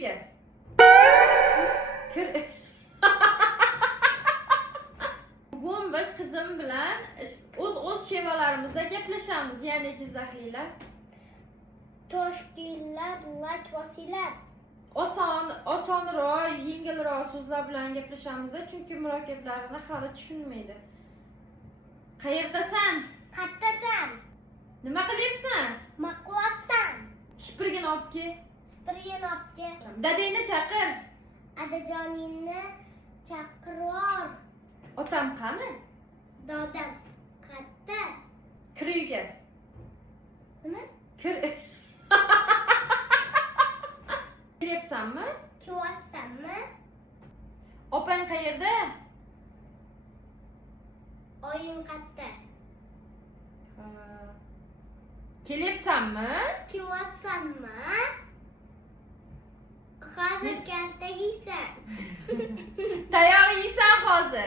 uyga. Kir. Bugun biz qizim bilan o'z shevalarimizda gaplashamiz, ya'ni Jizzaxliklar. Toshkentlar, lakvasilar. Osonroq, yengilroq so'zlar bilan gaplashamiz, chunki murakkablarini hali tushunmaydi. Qayerdasan? Qattasan, Nima qilyapsan? maqvasan, Shipirgini olib kel. spirgen opke, Dadangni chaqir. adajoningni chaqirvor, Otam qani? dodam qatta. Kir uyga. Nima? Kir. Kelyapsanmi? Kiyapsanmi? Opang qayerda? Oying qatta. Kelyapsanmi? Kiyapsanmi? Hozir katta giysan. Tayoq yeysan hozir.